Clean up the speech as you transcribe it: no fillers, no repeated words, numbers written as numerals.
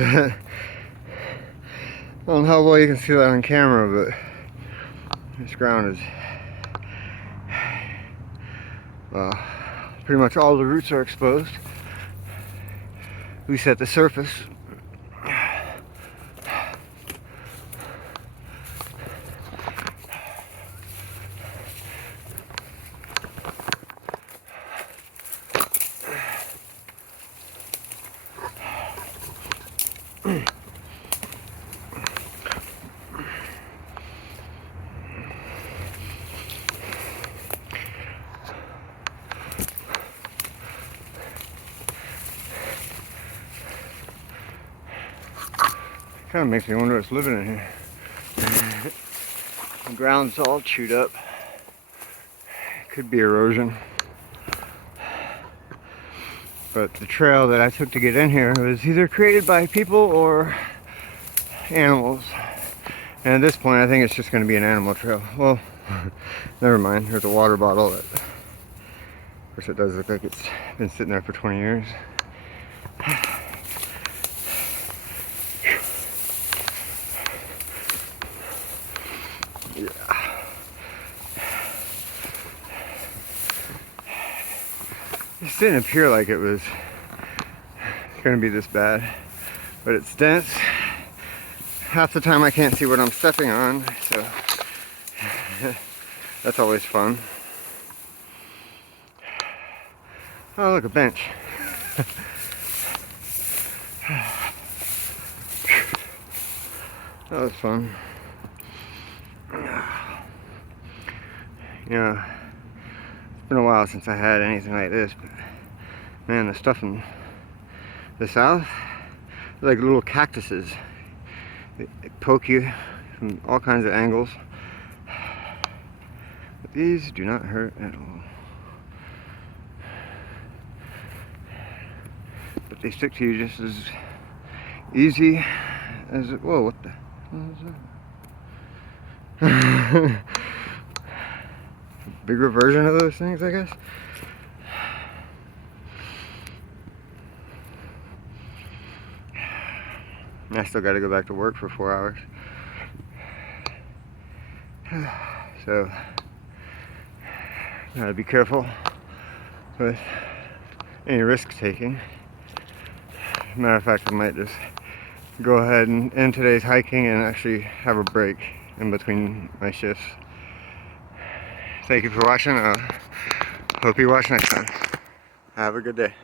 I don't know how well you can see that on camera, but this ground is, pretty much all the roots are exposed, at least at the surface. Kind of makes me wonder what's living in here. The ground's all chewed up. Could be erosion. But the trail that I took to get in here was either created by people or animals. And at this point, I think it's just going to be an animal trail. Well, never mind. There's a water bottle that, of course, it does look like it's been sitting there for 20 years. Yeah. It didn't appear like it was going to be this bad, but it's dense. Half the time I can't see what I'm stepping on, so that's always fun. Oh, look, a bench. That was fun. You know, it's been a while since I had anything like this, but man, the stuff in the south, they're like little cactuses. They poke you from all kinds of angles. But these do not hurt at all. But they stick to you just as easy as it. Whoa, what the hell is that? Bigger version of those things, I guess. I still got to go back to work for 4 hours. So, gotta be careful with any risk taking. Matter of fact, I might just go ahead and end today's hiking and actually have a break in between my shifts. Thank you for watching. Hope you watch next time. Have a good day.